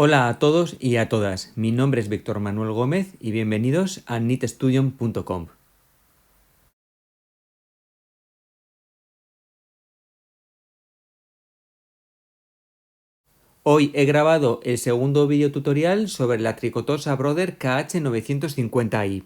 Hola a todos y a todas, mi nombre es Víctor Manuel Gómez y bienvenidos a nitstudium.com. Hoy he grabado el segundo vídeo tutorial sobre la Tricotosa Brother KH950i.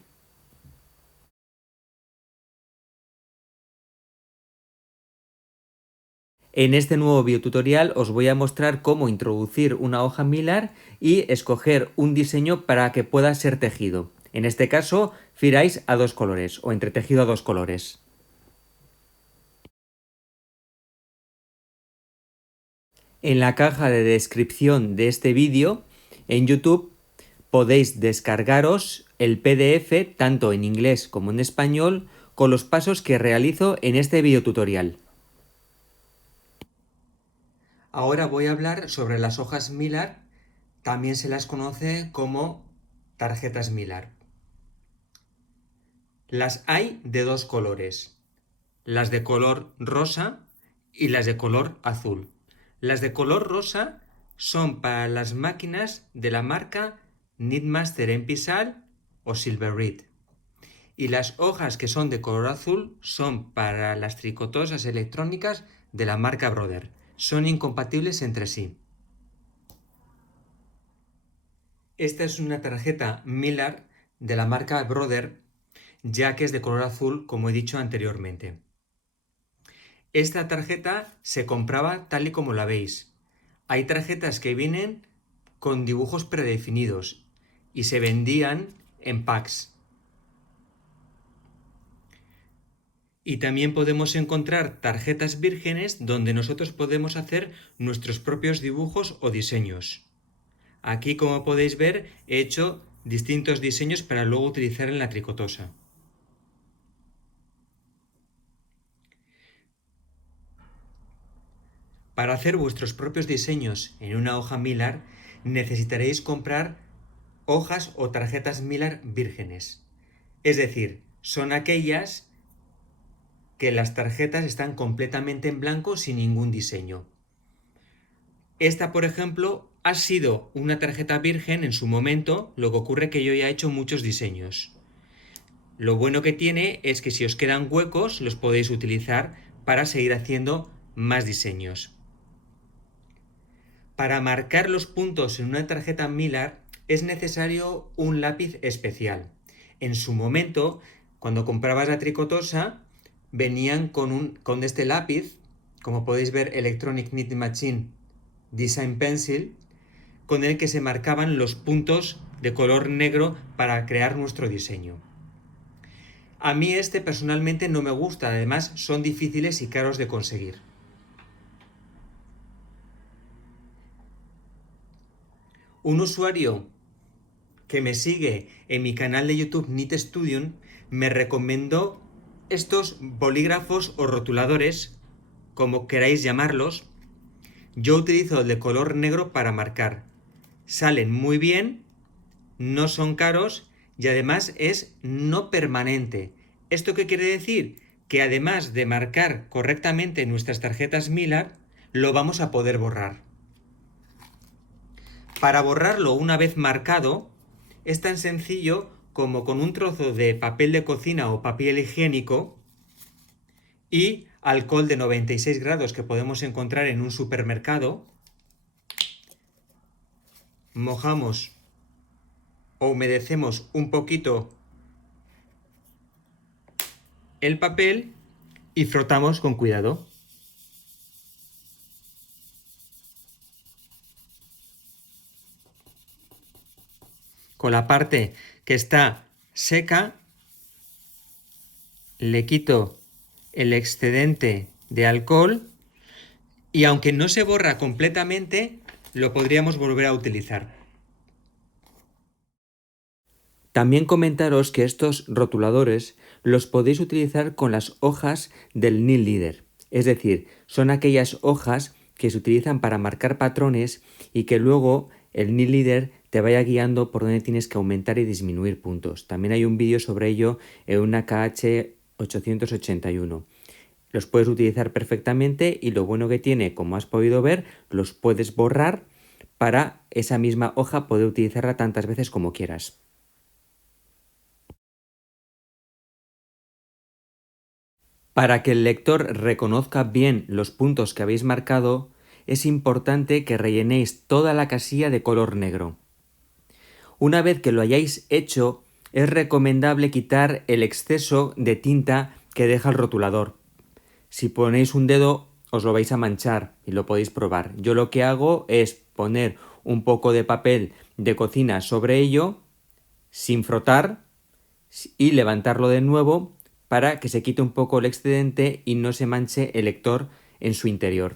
En este nuevo videotutorial os voy a mostrar cómo introducir una hoja Mylar y escoger un diseño para que pueda ser tejido. En este caso, firáis a dos colores o entretejido a dos colores. En la caja de descripción de este vídeo, en YouTube, podéis descargaros el PDF tanto en inglés como en español con los pasos que realizo en este videotutorial. Ahora voy a hablar sobre las hojas Mylar, también se las conoce como tarjetas Mylar. Las hay de dos colores, las de color rosa y las de color azul. Las de color rosa son para las máquinas de la marca Knitmaster Empisal o Silverreed. Y las hojas que son de color azul son para las tricotosas electrónicas de la marca Brother. Son incompatibles entre sí. Esta es una tarjeta Mylar de la marca Brother, ya que es de color azul, como he dicho anteriormente. Esta tarjeta se compraba tal y como la veis. Hay tarjetas que vienen con dibujos predefinidos y se vendían en packs. Y también podemos encontrar tarjetas vírgenes donde nosotros podemos hacer nuestros propios dibujos o diseños. Aquí, como podéis ver, he hecho distintos diseños para luego utilizar en la tricotosa. Para hacer vuestros propios diseños en una hoja Mylar necesitaréis comprar hojas o tarjetas Mylar vírgenes. Es decir, son aquellas que las tarjetas están completamente en blanco sin ningún diseño. Esta, por ejemplo, ha sido una tarjeta virgen en su momento, lo que ocurre que yo ya he hecho muchos diseños. Lo bueno que tiene es que si os quedan huecos los podéis utilizar para seguir haciendo más diseños. Para marcar los puntos en una tarjeta Mylar es necesario un lápiz especial. En su momento, cuando comprabas la tricotosa, venían con este lápiz, como podéis ver, Electronic Knitting Machine Design Pencil, con el que se marcaban los puntos de color negro para crear nuestro diseño. A mí este personalmente no me gusta, además son difíciles y caros de conseguir. Un usuario que me sigue en mi canal de YouTube NitStudium me recomendó estos bolígrafos o rotuladores, como queráis llamarlos. Yo utilizo el de color negro para marcar. Salen muy bien, no son caros y además es no permanente. ¿Esto qué quiere decir? Que además de marcar correctamente nuestras tarjetas Mylar, lo vamos a poder borrar. Para borrarlo una vez marcado, es tan sencillo como con un trozo de papel de cocina o papel higiénico y alcohol de 96 grados que podemos encontrar en un supermercado. Mojamos o humedecemos un poquito el papel y frotamos con cuidado. Con la parte que está seca, le quito el excedente de alcohol y aunque no se borra completamente, lo podríamos volver a utilizar. También comentaros que estos rotuladores los podéis utilizar con las hojas del Knit Leader. Es decir, son aquellas hojas que se utilizan para marcar patrones y que luego el Knit Leader te vaya guiando por dónde tienes que aumentar y disminuir puntos. También hay un vídeo sobre ello en una KH881. Los puedes utilizar perfectamente y lo bueno que tiene, como has podido ver, los puedes borrar para esa misma hoja poder utilizarla tantas veces como quieras. Para que el lector reconozca bien los puntos que habéis marcado, es importante que rellenéis toda la casilla de color negro. Una vez que lo hayáis hecho, es recomendable quitar el exceso de tinta que deja el rotulador. Si ponéis un dedo, os lo vais a manchar y lo podéis probar. Yo lo que hago es poner un poco de papel de cocina sobre ello, sin frotar, y levantarlo de nuevo para que se quite un poco el excedente y no se manche el lector en su interior.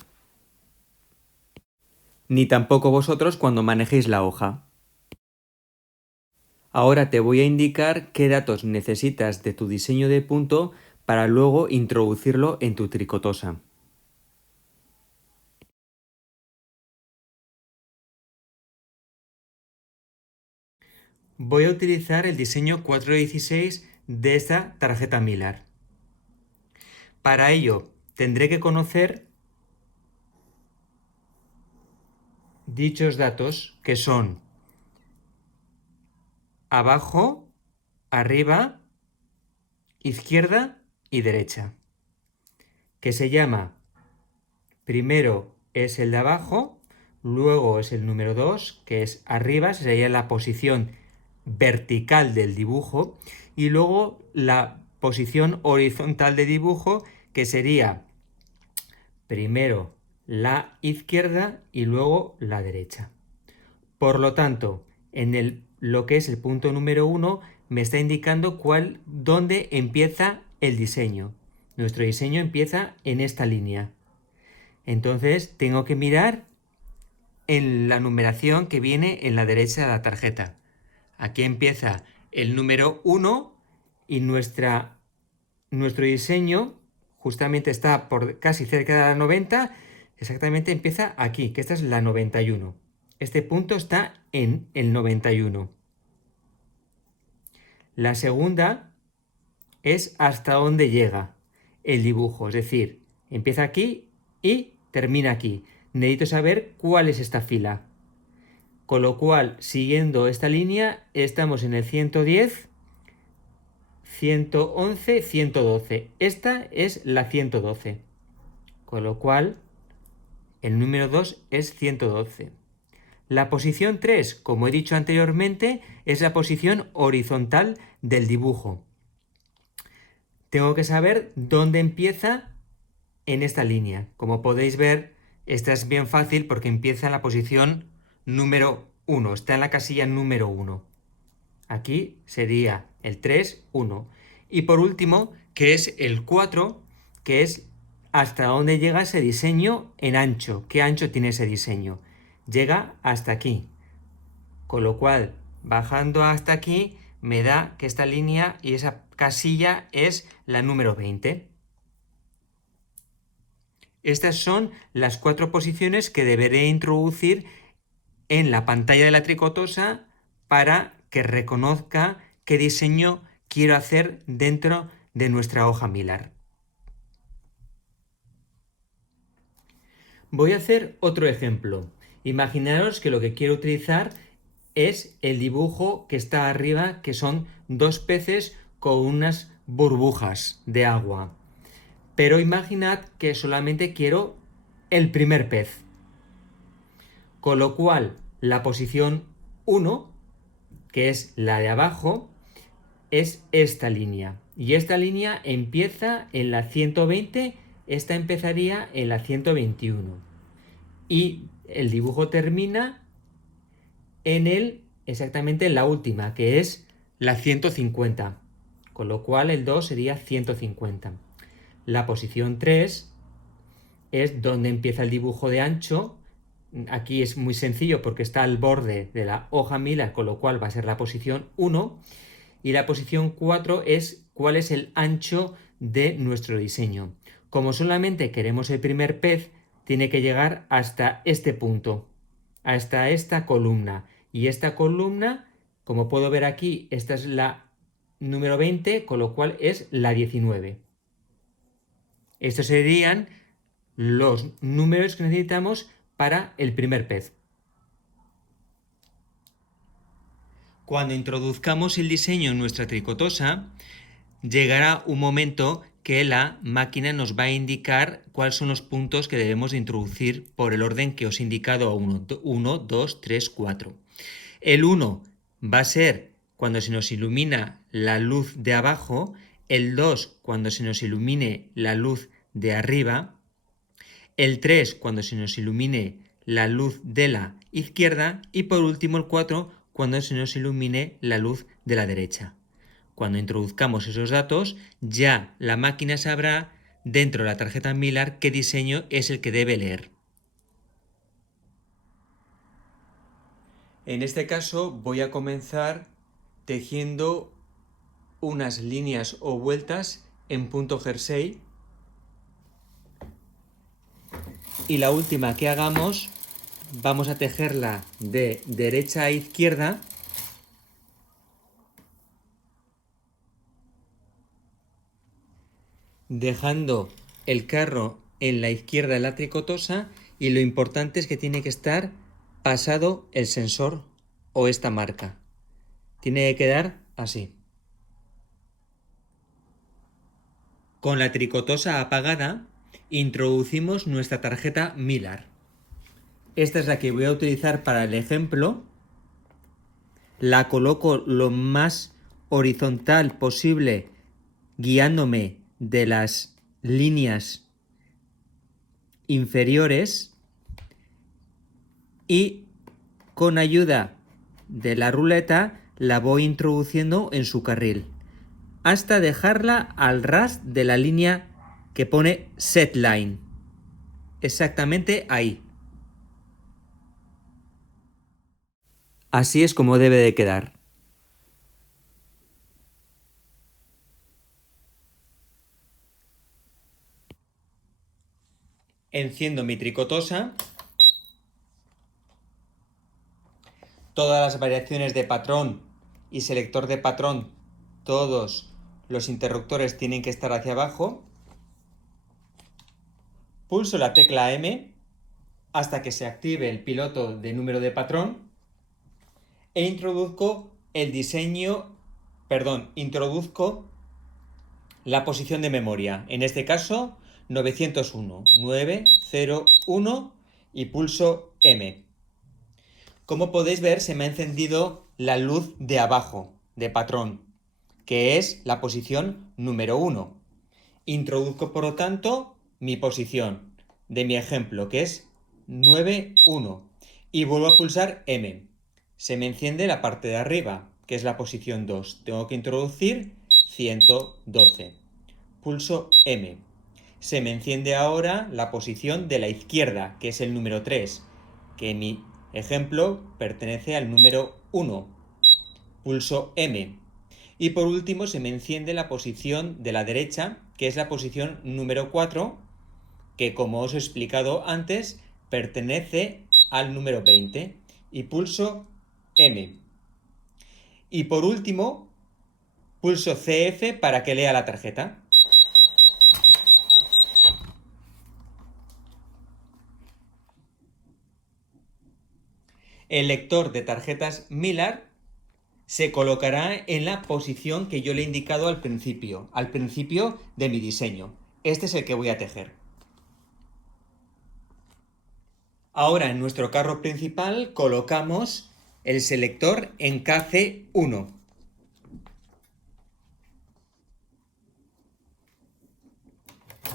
Ni tampoco vosotros cuando manejéis la hoja. Ahora te voy a indicar qué datos necesitas de tu diseño de punto para luego introducirlo en tu tricotosa. Voy a utilizar el diseño 416 de esta tarjeta Millar. Para ello, tendré que conocer dichos datos que son abajo, arriba, izquierda y derecha. Que se llama, primero es el de abajo, luego es el número 2, que es arriba, sería la posición vertical del dibujo, y luego la posición horizontal de dibujo, que sería primero la izquierda y luego la derecha. Por lo tanto, en lo que es el punto número 1 me está indicando dónde empieza el diseño. Nuestro diseño empieza en esta línea. Entonces tengo que mirar en la numeración que viene en la derecha de la tarjeta. Aquí empieza el número 1 y nuestro diseño justamente está por casi cerca de la 90, exactamente empieza aquí, que esta es la 91. Este punto está en el 91. La segunda es hasta dónde llega el dibujo, es decir, empieza aquí y termina aquí. Necesito saber cuál es esta fila. Con lo cual, siguiendo esta línea, estamos en el 110, 111, 112. Esta es la 112. Con lo cual, el número 2 es 112. La posición 3, como he dicho anteriormente, es la posición horizontal del dibujo. Tengo que saber dónde empieza en esta línea. Como podéis ver, esta es bien fácil porque empieza en la posición número 1, está en la casilla número 1. Aquí sería el 3, 1. Y por último, que es el 4, que es hasta dónde llega ese diseño en ancho. ¿Qué ancho tiene ese diseño? Llega hasta aquí. Con lo cual, bajando hasta aquí, me da que esta línea y esa casilla es la número 20. Estas son las 4 posiciones que deberé introducir en la pantalla de la tricotosa para que reconozca qué diseño quiero hacer dentro de nuestra hoja Millar. Voy a hacer otro ejemplo. Imaginaros que lo que quiero utilizar es el dibujo que está arriba, que son dos peces con unas burbujas de agua. Pero imaginad que solamente quiero el primer pez. Con lo cual, la posición 1, que es la de abajo, es esta línea. Y esta línea empieza en la 120, esta empezaría en la 121. Y el dibujo termina exactamente en la última, que es la 150. Con lo cual el 2 sería 150. La posición 3 es donde empieza el dibujo de ancho. Aquí es muy sencillo porque está al borde de la hoja Millar, con lo cual va a ser la posición 1. Y la posición 4 es cuál es el ancho de nuestro diseño. Como solamente queremos el primer pez, tiene que llegar hasta este punto, hasta esta columna. Y esta columna, como puedo ver aquí, esta es la número 20, con lo cual es la 19. Estos serían los números que necesitamos para el primer pez. Cuando introduzcamos el diseño en nuestra tricotosa, llegará un momento que la máquina nos va a indicar cuáles son los puntos que debemos de introducir por el orden que os he indicado: 1, 2, 3, 4. El 1 va a ser cuando se nos ilumina la luz de abajo, el 2 cuando se nos ilumine la luz de arriba, el 3 cuando se nos ilumine la luz de la izquierda y por último el 4 cuando se nos ilumine la luz de la derecha. Cuando introduzcamos esos datos, ya la máquina sabrá dentro de la tarjeta Millar qué diseño es el que debe leer. En este caso voy a comenzar tejiendo unas líneas o vueltas en punto jersey, y la última que hagamos vamos a tejerla de derecha a izquierda, dejando el carro en la izquierda de la tricotosa, y lo importante es que tiene que estar pasado el sensor o esta marca. Tiene que quedar así. Con la tricotosa apagada, introducimos nuestra tarjeta Millar. Esta es la que voy a utilizar para el ejemplo. La coloco lo más horizontal posible, guiándome de las líneas inferiores, y con ayuda de la ruleta la voy introduciendo en su carril hasta dejarla al ras de la línea que pone set line, exactamente ahí. Así es como debe de quedar. Enciendo mi tricotosa. Todas las variaciones de patrón y selector de patrón, todos los interruptores tienen que estar hacia abajo. Pulso la tecla M hasta que se active el piloto de número de patrón e introduzco introduzco la posición de memoria, en este caso 901, 901, y pulso M. Como podéis ver, se me ha encendido la luz de abajo de patrón, que es la posición número 1. Introduzco, por lo tanto, mi posición de mi ejemplo, que es 9,1, y vuelvo a pulsar M. Se me enciende la parte de arriba, que es la posición 2. Tengo que introducir 112. Pulso M. Se me enciende ahora la posición de la izquierda, que es el número 3, que en mi ejemplo pertenece al número 1. Pulso M. Y por último se me enciende la posición de la derecha, que es la posición número 4, que, como os he explicado antes, pertenece al número 20. Y pulso M. Y por último, pulso CF para que lea la tarjeta. El lector de tarjetas Millar se colocará en la posición que yo le he indicado al principio de mi diseño. Este es el que voy a tejer. Ahora en nuestro carro principal colocamos el selector en KC1.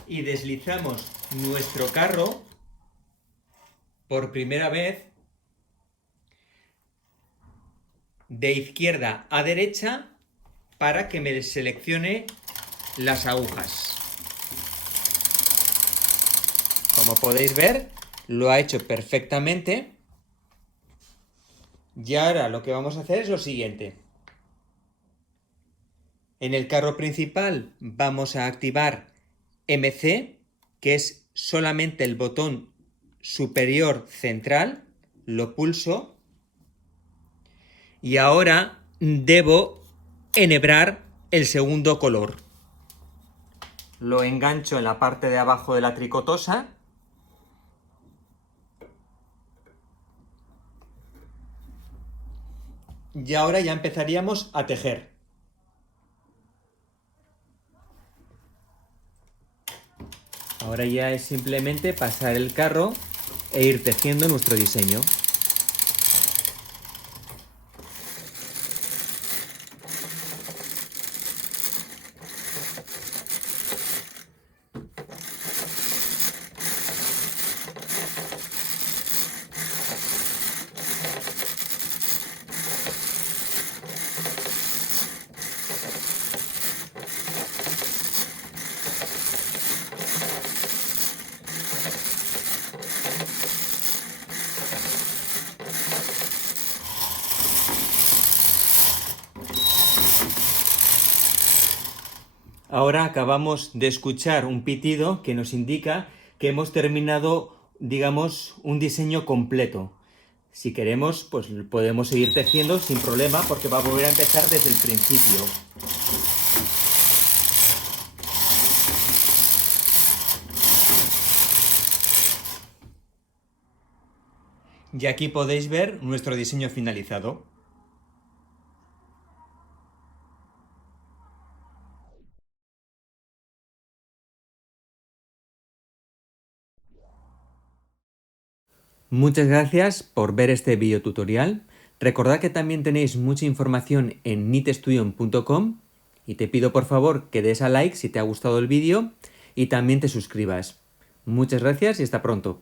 Y deslizamos nuestro carro por primera vez de izquierda a derecha para que me seleccione las agujas. Como podéis ver, lo ha hecho perfectamente. Y ahora lo que vamos a hacer es lo siguiente. En el carro principal vamos a activar MC, que es solamente el botón superior central. Lo pulso. Y ahora debo enhebrar el segundo color. Lo engancho en la parte de abajo de la tricotosa. Y ahora ya empezaríamos a tejer. Ahora ya es simplemente pasar el carro e ir tejiendo nuestro diseño. Ahora acabamos de escuchar un pitido que nos indica que hemos terminado, digamos, un diseño completo. Si queremos, pues podemos seguir tejiendo sin problema porque va a volver a empezar desde el principio. Y aquí podéis ver nuestro diseño finalizado. Muchas gracias por ver este video tutorial. Recordad que también tenéis mucha información en knitstudio.com y te pido por favor que des a like si te ha gustado el vídeo y también te suscribas. Muchas gracias y hasta pronto.